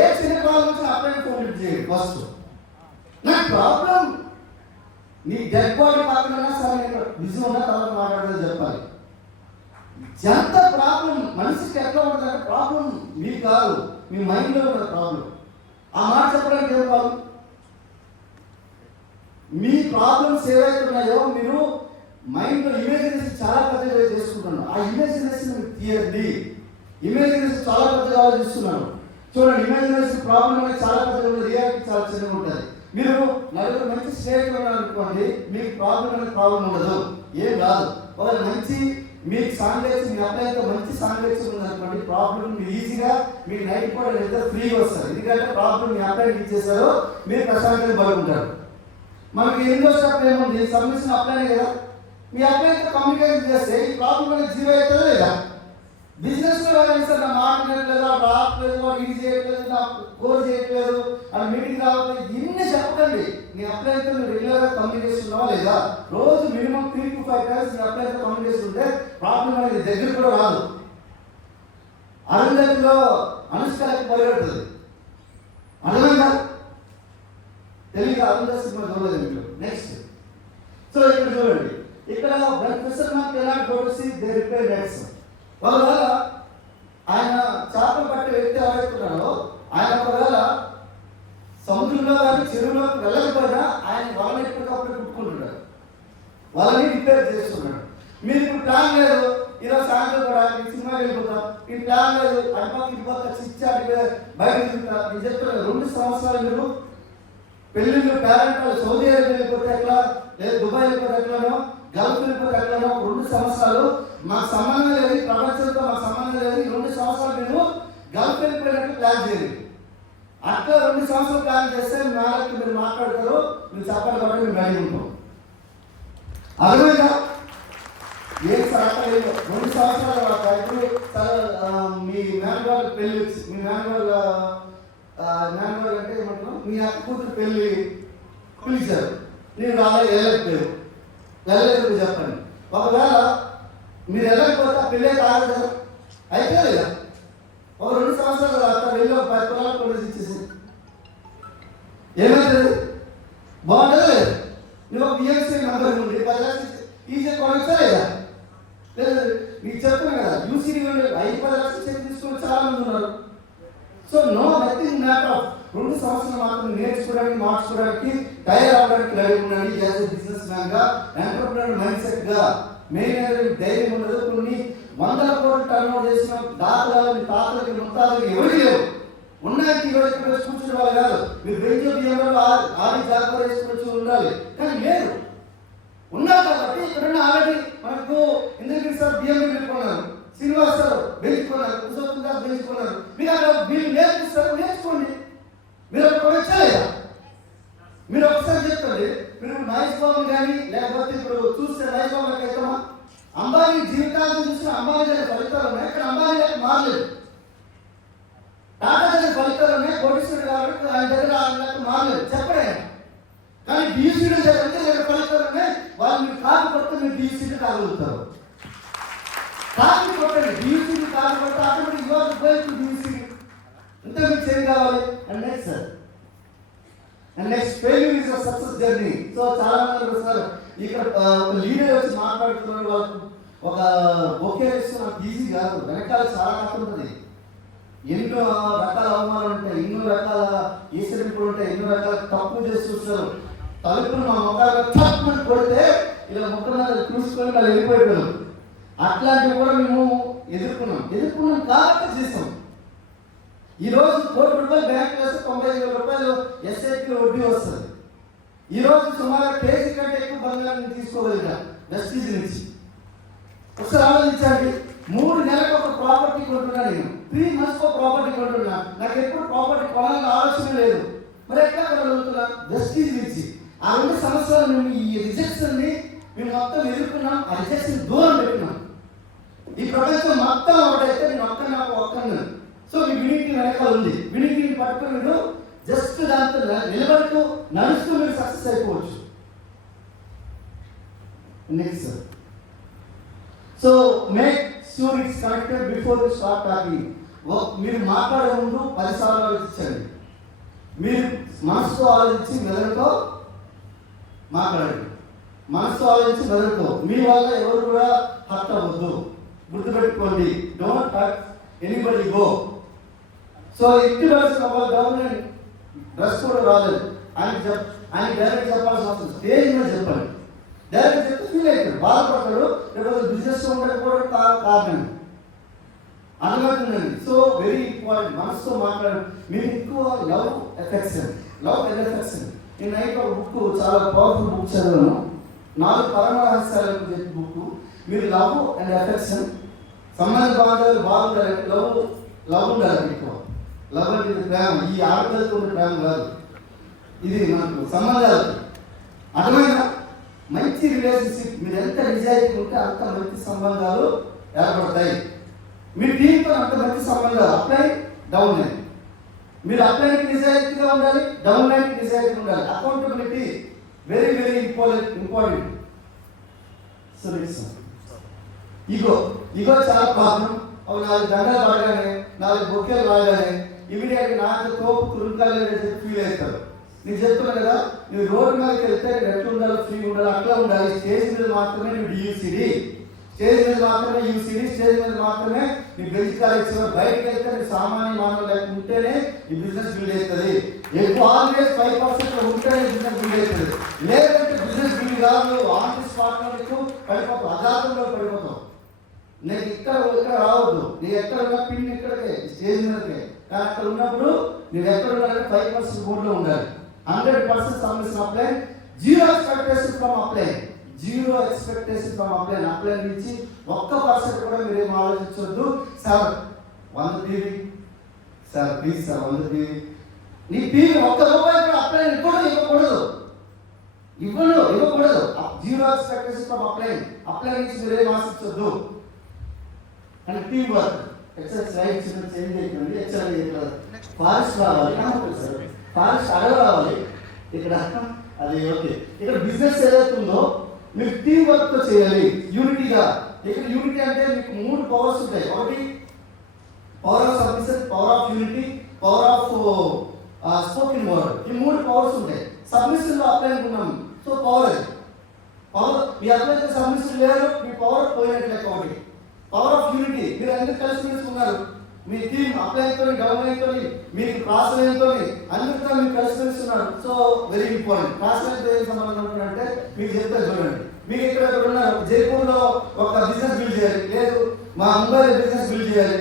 ఏ చిన్న ప్రాబ్లం వచ్చినా అప్లై ఫోన్ లిఫ్ట్ చేయండి ఫస్ట్. నాకు ప్రాబ్లం నీ డెడ్ బాడీ కాకుండా సరే నేను బిజీ ఉన్నా తర్వాత మాట్లాడదని చెప్పాలి. ఎంత ప్రాబ్లం మనిషికి ఎట్లా ఉంటుందంటే ప్రాబ్లం మీ కాదు, మీ మైండ్లో ఉన్న ప్రాబ్లం. ఆ మాట చెప్పడానికి ఏం ప్రాబ్లం? మీ ప్రాబ్లమ్స్ ఏవైతే ఉన్నాయో మీరు మైండ్లో ఇమేజినేషన్ చాలా పెద్దగా చేసుకుంటున్నారు. ఆ ఇమేజినేషన్ మీరు తీయండి. ఇమేజినేషన్ చాలా పెద్దగా ఆలోచిస్తున్నాను. చూడండి, ఇమాజినేషన్ ప్రాబ్లం అనేది చాలా పెద్దగా ఉంటుంది, రియాలిటీ చాలా చిన్నగా ఉంటుంది. మీరు నలుగురు మంచి స్టేజ్లో ఉన్నారనుకోండి, మీకు ప్రాబ్లం అనేది ప్రాబ్లం ఉండదు, ఏం కాదు. ఒక మంచి మీకు సాంగ్స్ మీ అబ్బాయితో మంచి సాంగ్స్ ఉందనుకోండి, ప్రాబ్లం మీరు ఈజీగా మీరు నైట్ కూడా నిద్ర ఫ్రీగా వస్తారు. ఎందుకంటే ప్రాబ్లం మీ అబ్బాయికి ఇచ్చేసారో మీరు ప్రశాంతంగా పడుకుంటారు. మనకి ఎన్నో స్టెప్ ఏముంది, సబ్మిషన్ అప్లైనే కదా. మీ అబ్బాయితో కమ్యూనికేషన్ చేస్తే ఈ ప్రాబ్లం అనేది జీరో అవుతుందా లేదా? బిజినెస్ లో వెళ్ళండి సార్, నా మాట్లాడలేదు, రావట్లేదు, ఇది చేయట్లేదు, నా కోర్ చేయట్లేదు, అని మీటింగ్ రావట్లేదు, ఇన్ని చెప్పకండి. నీ అప్లైతో నువ్వు రెగ్యులర్గా కమ్యూనికేషన్ ఉన్నావా లేదా? రోజు మినిమం 3 to 5 times నీ అప్లైతో కమ్యూనికేషన్ ఉంటే ప్రాబ్లం అనేది దగ్గర కూడా రాదు. అరుంధతిలో అనుష్కలకు పరిగెడుతుంది, అర్థమైందా? తెలియదు, అరుంధతి సినిమా చూడలేదు మీరు. నెక్స్ట్, సో ఇక్కడ చూడండి, ఇక్కడ ఒకవేళ ఆయన చేపలు పట్టే వ్యక్తి ఎవరైతున్నారో ఆయన ఒకవేళ సముద్రంలో కానీ చెరువులోకి వెళ్ళకపోయినా ఆయన వాళ్ళని ఎప్పటికప్పుడు కుట్టుకుంటున్నాడు, వాళ్ళని రిపేర్ చేస్తున్నాడు. మీరు ఇప్పుడు ప్లాన్ లేదు, ఈరోజు సాయంత్రం కూడా ఈ సినిమాకి వెళ్ళిపోతాం, ఈ ప్లాన్ లేదు, అటుపక్క ఇటుపక్క చిచ్చాటి బయట తిరుగుతా. నేను చెప్తున్నాను, 2 సంవత్సరాలు మీరు పెళ్ళిళ్ళు పేరెంట్ వాళ్ళు సౌదీ అరేబియా వెళ్ళిపోతే ఎట్లా, లేదు దుబాయ్ వెళ్ళిపోతే ఎట్లానో, గల్ఫ్ వెళ్ళిపోతే ఎట్లానో, 2 సంవత్సరాలు మాకు సంబంధం లేదు, ప్రపంచంతో మాకు సంబంధం లేదు, 2 సంవత్సరాలు మీరు గల్ఫ్ వెళ్ళిపోయినట్టు ప్లాన్ చేయండి. అట్లా 2 సంవత్సరాలు ప్లాన్ చేస్తే నాలుగు మీరు మాట్లాడతారు, మీరు చెప్పాలి కాబట్టి మేము రెడీ ఉంటాం. అర్థమైందా? ఏం సార్ అక్కడ 2 సంవత్సరాలు ఇప్పుడు మీ మేనగాళ్ళ పెళ్ళి, మీ మేనగాళ్ళ అంటే ఏమంటున్నాం, మీ అక్క కూతురు పెళ్ళి పిలిచారు, నేను వెళ్ళలేదు చెప్పండి. ఒకవేళ మీరు వెళ్ళకపోతే పెళ్ళే కాదు కదా, అయితే లేదా ఒక 2 సంవత్సరాలు తర్వాత వెళ్ళి ఒక 10 పొలాలు కొనేసి ఇచ్చేసి ఏమైతుంది? బాగుంటుందా లేదు? నువ్వు ఒక బిఎంసీ నంబర్ నుండి 10 లక్షలు ఈజీగా కొనొచ్చా లేదా? లేదు, మీకు చెప్తున్నాను కదా, యూసీడీ 5-10 లక్షలు చెక్ తీసుకుని చాలా మంది ఉన్నారు. So no nothing matter of 2 సంవత్సరాలు మాత్రం నేర్చుకోవడానికి, మార్చుకోవడానికి, తయారు అవడానికి రెడీ ఉండండి. As a business man, entrepreneur mind set, main ధైర్యం ఉండదు. కొన్ని 100 కోట్లు టర్న్ ఓవర్ చేసిన దాతలు మీ తాతలకి ముత్తాలకి ఎవరికి లేవు. ఉన్నాయకి ఈరోజు ఇక్కడ కూర్చునే వాళ్ళు కాదు, మీరు బెంచ్ బియ్యంలో ఆడి జాగ్రత్త వేసుకొచ్చి ఉండాలి, కానీ లేదు ఉన్నారు కాబట్టి ఇక్కడ ఆల్రెడీ మనకు ఎందుకు సార్ బియ్యం పెట్టుకున్నారు, శ్రీనివాస్ సార్ పెంచుకున్నారు, కుసోత్తం గారు పెంచుకున్నారు. మీరు అక్కడ మీరు నేర్పిస్తారు, నేర్చుకోండి. మీరు అక్కడ వచ్చలేదా? మీరు ఒకసారి చెప్పండి, మీరు మహేష్ బాబు కానీ లేకపోతే ఇప్పుడు చూస్తే మహేష్ బాబు అవుతామా? అంబానీ జీవితాలను చూసిన అంబానీ గారి ఫలితాలు ఉన్నాయి, ఇక్కడ అంబానీ గారికి మారలేదు. టాటా గారి ఫలితాలు ఉన్నాయి, కోటీశ్వరుడు కాబట్టి ఆయన దగ్గర ఆయన మారలేదు, చెప్పడే. కానీ డియూసీలు దగ్గర ఫలితాలు ఉన్నాయి, వాళ్ళు మీరు కాదు కొడితే మీరు డియూసీలు కాగలుగుతారు. కాదు కొట్టండి, డియూసీలు కాదు కొడితే ఆటోమేటిక్ యువర్ గోయింగ్ టు డియూసీ. ఇంత మీకు చేంజ్ కావాలి. And next sir, and next failure is a success journey. So చాలా మంది సార్ ఇక్కడ ఒక లీడర్ వచ్చి మాట్లాడుతున్నారు, వాళ్ళకు ఒక ఒకే విషయం నాకు ఈజీ కాదు, వెనకాల చాలా కష్టం ఉంటుంది. ఎన్నో రకాల అవమానాలు ఉంటాయి, ఎన్నో రకాల ఈసరింపులు ఉంటాయి, ఎన్నో రకాల తప్పు చేసి చూస్తారు. తలుపులు మా మొక్కలు తప్పుని కొడితే ఇలా మొక్కలు చూసుకొని వాళ్ళు వెళ్ళిపోయారు. అట్లాంటివి కూడా మేము ఎదుర్కొన్నాం కాబట్టి చేస్తాం. ఈరోజు ₹1,00,00,000 బ్యాంక్ వేస్తే ₹90,000 ఎస్ఐపి వడ్డీ వస్తుంది. ఈరోజు సుమారు కేజీ కంటే ఎక్కువ బంగారం తీసుకోగలిగాం వెస్టీజ్ నుంచి. ఒకసారి ఆలోచించండి, 3 నెలలకు ఒక ప్రాపర్టీ కొంటున్నా, నేను 3 months ఒక ప్రాపర్టీ కొంటున్నా, నాకు ఎప్పుడు ప్రాపర్టీ కొనాలని ఆలోచన లేదు, మరి ఎట్లా కొనగలుగుతున్నా? వెస్టీజ్ నుంచి. ఆ 2 సంవత్సరాలు మేము ఈ రిజెక్షన్ని మేము మొత్తం ఎదుర్కొన్నాం, ఆ రిజెక్షన్ దూరం పెట్టినాం. ఈ ప్రపంచం మొత్తం ఒకటైతే నేను ఒక్కన్నాను. సో మీ వినీతి వెనకాల ఉంది, వినీతిని పట్టుకుని మీరు జస్ట్ దాంతో నిలబడుతూ నడుస్తూ మీరు సక్సెస్ అయిపోవచ్చు. Next, so make sure it's connected before you start talking. మీరు మాట్లాడే ముందు 10 సార్లు ఆలోచించండి. మీరు మనసుతో ఆలోచించి మెదడుతో మాట్లాడండి. మనసుతో ఆలోచించి మెదడుతో. మీ వల్ల ఎవరు కూడా హర్ట్ అవ్వద్దు. గుర్తుపెట్టుకోండి, don't hurt anybody go. So ఇంటి గవర్నమెంట్ డ్రెస్ కూడా రాలేదు. ఆయన డైరెక్ట్ చెప్పాల్సిన అవసరం స్టేజ్ మీద చెప్పండి. డైరెక్ట్ చెప్తే ఫీల్ అవుతాడు, బాధపడతాడు. రేపు బిజినెస్ ఉండకపోవడం కారణం అనుకుంటుందండి. సో వెరీ ఇంపార్టెంట్, మనసుతో మాట్లాడండి. మీరు ఎక్కువ లవ్ అండ్ ఎఫెక్షన్. నేను నైట్ ఒక బుక్, చాలా పవర్ఫుల్ బుక్ చదివాను, 4 పరమ రహస్యాలు చెప్పే బుక్. మీరు లవ్ అండ్ ఎఫెక్షన్ సంబంధ బాంధవులు బాగుండాలంటే లవ్ ఉండాలి. ఎక్కువ లవ్ అంటే ఇది ప్రేమ, ఈ ఆడపిల్లతో ఉన్న ప్రేమ కాదు, ఇది మనకు సంబంధాలు. అర్థమైనా మంచి రిలేషన్షిప్, మీరు ఎంత నిజాయితీ ఉంటే అంత మంచి సంబంధాలు ఏర్పడతాయి. మీ టీంతో అంత మంచి సంబంధాలు. అప్లై డౌన్ లైన్, మీరు అప్లైకి నిజాయితీగా ఉండాలి, డౌన్ లైన్కి నిజాయితీగా ఉండాలి. Accountability very very important. So ego చాలా ప్రాబ్లం. 4 దండలు పడగానే 4 బొక్కేలు రాగానే ఇమీడియట్గా నాకు తోపు తురుకాలి ఫీల్ అవుతారు. నేను చెప్తున్నా కదా, నువ్వు రోడ్డు మీదకి వెళ్తే ఎట్లా ఉండాలి, ఫ్రీ ఉండాలి, అట్లా ఉండాలి. స్టేజ్ మీద మాత్రమే నువ్వు యూసీడీ, స్టేజ్ మీద మాత్రమే యూసీడీ, స్టేజ్ మీద మాత్రమే నీ బెంచ్ కాలేజ్. బయటకు వెళ్తే నీ సామాన్య మానవులు లేక ఉంటేనే ఈ బిజినెస్ బిల్డ్ అవుతుంది. ఎక్కువ ఆల్వేస్ 5% ఉంటేనే బిజినెస్ బిల్డ్ అవుతుంది. లేదంటే బిజినెస్ బిల్డ్ కాదు, ఆన్ ది స్పాట్ లో నీకు పడిపోతావు, అజాతంలో పడిపోతావు. నీకు ఇక్కడ రావద్దు. నీ ఎక్కడ ఉన్న పిన్ ఇక్కడికే, స్టేజ్ మీదకే. కానీ అక్కడ ఉన్నప్పుడు నువ్వు ఎక్కడ ఉండాలంటే 5% బోర్డులో ఉండాలి. 100% submission apply, 0 expectation from apply, 0 expectation from apply. Apply నుంచి 1% కూడా మీరు ఏం ఆలోచించవద్దు. Sir 100 TV, sir please sir 100 TV. నీ టీవీ ₹1 కూడా అప్లై ఇవ్వకూడదు. 0 ఎక్స్పెక్టేషన్ ఫ్రమ్ అప్లై. అప్లై నుంచి మీరు ఏం ఆశించవద్దు. And team work, excess right చిన్న చేంజ్ అయిపోయింది. ఎక్సెల్ ఫారెస్ట్ రావాలి, ఫారెస్ట్ అడవి రావాలి. ఇక్కడ అది ఓకే. ఇక్కడ బిజినెస్ ఏదైతే ఉందో మీరు టీమ్ వర్క్ తో చేయాలి, యూనిటీగా. ఇక్కడ యూనిటీ అంటే మీకు 3 పవర్స్ ఉంటాయి. ఒకటి power of submission, power of unity, power of spoken word. ఈ 3 పవర్స్ ఉంటాయి. సబ్మిషన్ లో అప్లై అనుకున్నాం. సో పవర్ మీ అప్లై సబ్మిషన్ లేదు, మీ పవర్ పోయినట్లే. ఒకటి పవర్ ఆఫ్ యూనిటీ, మీరు అందరూ కలిసి ఉన్నారు. మీ టీం అప్లైతో, డౌన్ లైన్తో, మీకు క్రాస్ లైన్తో అందరితో మీరు కలిసి ఉన్నారు. So very important. క్రాస్ లైన్తో ఏం సంబంధం ఉంటుందంటే మీకు చెప్తే చూడండి. మీకు ఇక్కడ ఉన్నారు, జైపూర్లో ఒక బిజినెస్ బిల్డ్ చేయాలి, లేదు మా ముంబైలో బిజినెస్ బిల్డ్ చేయాలి.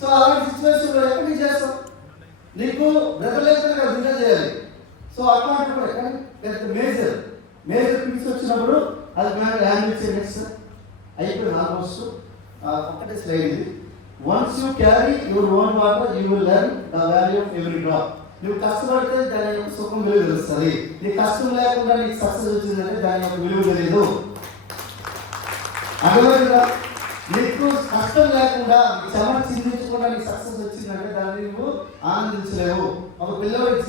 సో అలాంటి సిచ్యువేషన్లో ఎక్కడి నుంచి చేస్తాం? నీకు బ్రదర్ లేకపోతే బిజినెస్ చేయాలి. సో అకౌంట్ కూడా కానీ మేజర్ పిక్స్ వచ్చినప్పుడు అది నాకు హ్యాండిల్ చేయండి. అయిపోయింది ఆల్మోస్ట్. ఒకటే స్లైడ్ ఇది. Once you carry your own water you will learn the value of every drop. నువ్వు కష్టపడితే దాని యొక్క సుఖం విలువ తెలుస్తుంది. నీ కష్టం లేకుండా నీకు సక్సెస్ వచ్చిందంటే దాని యొక్క విలువ తెలియదు. అర్థమైందా? నీకు కష్టం లేకుండా శ్రమ చిందించకుండా నీకు సక్సెస్ వచ్చిందంటే దాన్ని నువ్వు ఆనందించలేవు. ఒక పిల్లవాడి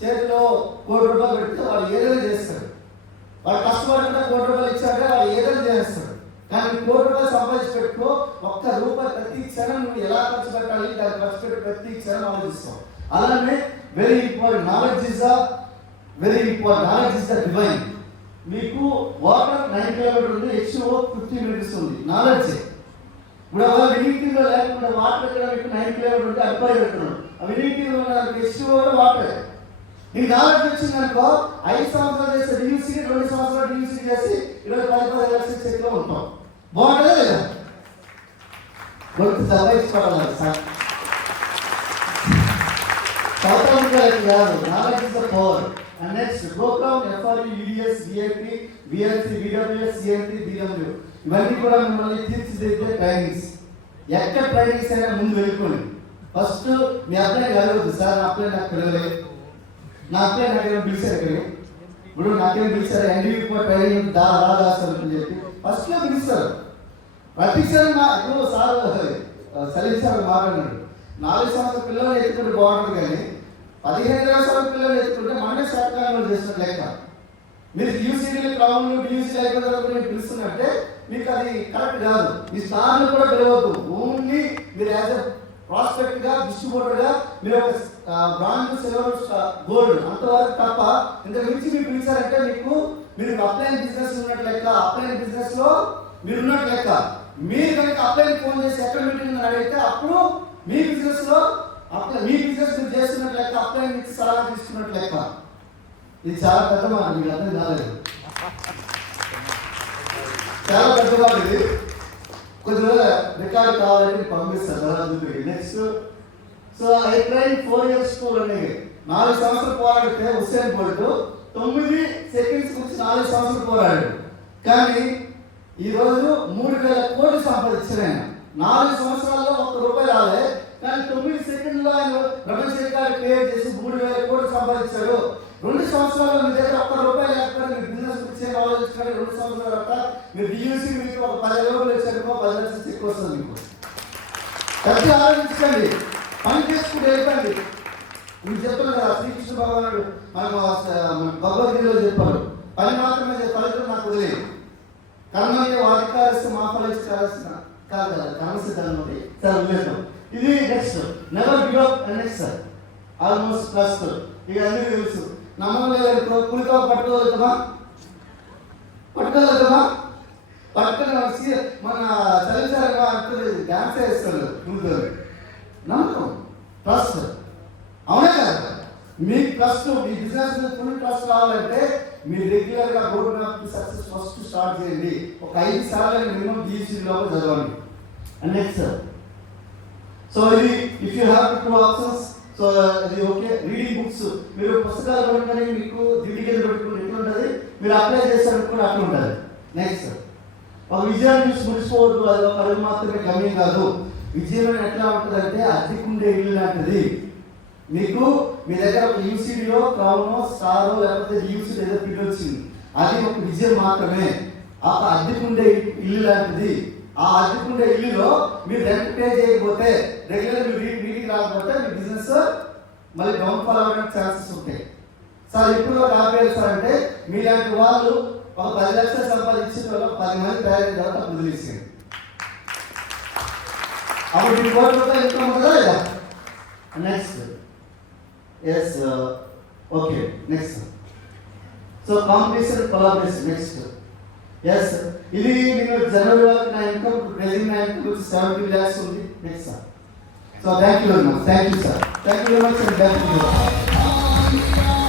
చేతిలో ₹1,00,00,000 పెడితే వాడు ఏదైనా చేస్తాడు. వాడు కష్టపడకుండా ₹1,00,00,000 ఇచ్చాడే వాడు ఏదైనా చేస్తాడు. కానీ ₹1,00,00,000 సంపాదించి పెట్టుకో, ₹1 ప్రతి క్షణం నువ్వు ఎలా ఖర్చు పెట్టాలి, దాన్ని ఖర్చు పెట్టి ప్రతి క్షణం ఆలోచిస్తావు. అలానే very important, knowledge is the divine. మీకు వాటర్ 9 కిలోమీటర్ ఉంది, H2O 50 మీటర్స్ ఉంది. నాలెడ్జ్ ఇప్పుడు అలా వినీటిలో లేకుండా వాటర్ ఇక్కడ మీకు 9 కిలోమీటర్ ఉంటే అబ్బాయి పెట్టున్నాడు. ఆ వినీటిలో H2O వాటర్. నీకు నాలెడ్జ్ వచ్చిందనుకో, 5 సంవత్సరాలు చేస్తే డియూసీ, 2 సంవత్సరాలు డియూసీ చేసి 20-15 లక్షల చెక్లో ఉంటాం. బాగుంటుందా లేదా? గొంతు దబాయించుకోవాలి సార్. సౌత్ ఆఫ్రికాకి కాదు, knowledge is the power. And next program FRE, EDS, VIP, VLC, VWS, CMT, BW ఇవన్నీ కూడా మిమ్మల్ని తీర్చిదిద్దే ట్రైనింగ్స్. ఎక్కడ ట్రైనింగ్స్ అయినా ముందు వెళ్ళిపోండి. ఫస్ట్ మీ అప్లై కలగదు. సార్ నా అప్లై నాకు పిలవలేదు, నా అప్లై నాకేమో పిలిచారు. ఇక్కడ ఇప్పుడు నాకేం పిలిచారు, NDV ట్రైనింగ్ రాదాస్తారు అని చెప్పి ఫస్ట్లో పిలుస్తారు. ప్రతిసారి ఇప్పుడు సార్ సలీం సార్ మాట్లాడినాడు, 4 సంవత్సరాల పిల్లల్ని ఎత్తుకుంటే బాగుంటుంది, కానీ 15 సంవత్సరాల పిల్లల్ని ఎత్తుకుంటే మనమే శాతకాలంలో చేసినట్టు లెక్క. మీరు యూసీడీలు క్రౌన్లు డియూసీ అయిపోయిన మీరు పిలుస్తున్నట్టే మీకు అది కరెక్ట్ కాదు. మీ స్టార్లు కూడా పిలవద్దు. ఓన్లీ మీరు యాజ్ ఎ ప్రాస్పెక్ట్ గా, డిస్ట్రిబ్యూటర్ గా మీరు ఒక బ్రాంజ్, సిల్వర్, గోల్డ్ అంతవరకు తప్ప ఇంత మించి మీరు పిలిచారంటే మీరు అప్లైన్ బిజినెస్ ఉన్నట్టు లెక్క. అప్లైన్ బిజినెస్ లో మీరు ఉన్నట్టు లెక్క. మీరు కనుక అప్లైన్ ఫోన్ చేసి ఎక్కడ మీటింగ్ అడిగితే అప్పుడు మీ బిజినెస్ లో మీ బిజినెస్ మీరు చేస్తున్నట్టు లెక్క, అప్లైన్ నుంచి సలహా తీసుకున్నట్టు లెక్క. ఇది చాలా పెద్ద మాట, మీకు అర్థం కాలేదు. చాలా పెద్ద మాట ఇది. కొద్దిగా రికార్డ్ కావాలంటే పంపిస్తాను. Next, so I train 4 years to running. 4 సంవత్సరాలు పోరాడితే హుస్సేన్ బోల్ట్ 9 seconds గురించి 4 సంవత్సరాలు పోరాడాడు. కానీ ఈరోజు 3,000 కోట్లు సంపాదించారు ఆయన. 4 సంవత్సరాల్లో ₹1 రాలే, కానీ 9 సెకండ్లో ఆయన ప్రపంచ రికార్డు క్రియేట్ చేసి 3,000 కోట్లు సంపాదించాడు. 2 సంవత్సరాల్లో మీ దగ్గర ₹1 లేకపోతే మీరు బిజినెస్ గురించి ఆలోచించుకోండి. 2 సంవత్సరాల తర్వాత మీరు డియూసీ మీకు ఒక 10,000 రూపాయలు వచ్చారో 10 లక్షలు చెక్ వస్తుంది. మీకు ప్రతి ఆలోచించండి, పని చేసుకుంటూ వెళ్ళండి. మీరు చెప్పారు కదా, శ్రీకృష్ణ భగవానుడు మనకు భగవద్గీతలో చెప్పారు, పని మాత్రమే ఫలితం నాకు వదిలేదు. కర్మని వాటికాల్సిన మా ఫలించాల్సిన కాదు కదా, కర్మసిద్ధాన్ని సార్ ఉల్లేఖం. ఇది next, never give up. Next sir almost plus. ఇక అన్నీ తెలుసు. నమ్మకం లేదు, పులితో పట్టుకోగలుగుతామా? పట్టుకుని మన చదివిసారు అంటే డ్యాన్స్ వేస్తాడు పులితో. నమ్మకం, ట్రస్ట్. అవునే కదా? మీ ట్రస్ట్, మీ బిజినెస్ ఫుల్ ట్రస్ట్ రావాలంటే మీరు రెగ్యులర్గా road map success first start చేయండి. ఒక 5 సార్లు మినిమం BSc చదవండి. అండ్ నెక్స్ట్ సార్, సో ఇది if you have 2 options, so ఇది ఓకే. రీడింగ్ బుక్స్, మీరు పుస్తకాలు కొనుక్కొని మీకు దిండికెళ్ళి పెట్టుకుని ఎట్లా ఉంటుంది, మీరు అప్లై చేసేటప్పుడు కూడా అట్లా ఉంటుంది. నెక్స్ట్, ఒక విజయాన్ని చూసి ముడిచిపోవద్దు. అది ఒక అడుగు మాత్రమే కమ్మి కాదు. విజయం ఎట్లా ఉంటుంది అంటే అద్దెకుండే ఇల్లు లాంటిది. మీకు మీ దగ్గర ఒక యూసీడీలో క్రౌనో స్టారో లేకపోతే యూసీడీ ఏదో పిల్లి వచ్చింది, అది ఒక విజయం మాత్రమే. ఆ అద్దెకుండే ఇల్లు లాంటిది. ఆ అద్దెకుండే ఇల్లులో మీరు రెంట్ పే చేయకపోతే, రెగ్యులర్ మీరు మీటింగ్ రాకపోతే మీ బిజినెస్ మళ్ళీ డౌన్ ఫాల్ అవ్వడానికి ఛాన్సెస్ ఉంటాయి. సార్ ఇప్పుడు ఆపేయాలి సార్ అంటే మీలాంటి వాళ్ళు ఒక 10 లక్షలు సంపాదించిన వాళ్ళు 10 మంది తయారైన తర్వాత వదిలేసేయండి. అప్పుడు మీ ₹1 ఇన్కమ్ ఉంటుందా లేదా? Next, yes okay. Next, so competition collaboration. Next, yes ఇది నేను జనవరి వరకు నా ఇన్కమ్ ప్రెజెంట్ నా ఇన్కమ్ 70 lakhs ఉంది. Next sir, so thank you very much. Thank you sir, thank you very much and thank you.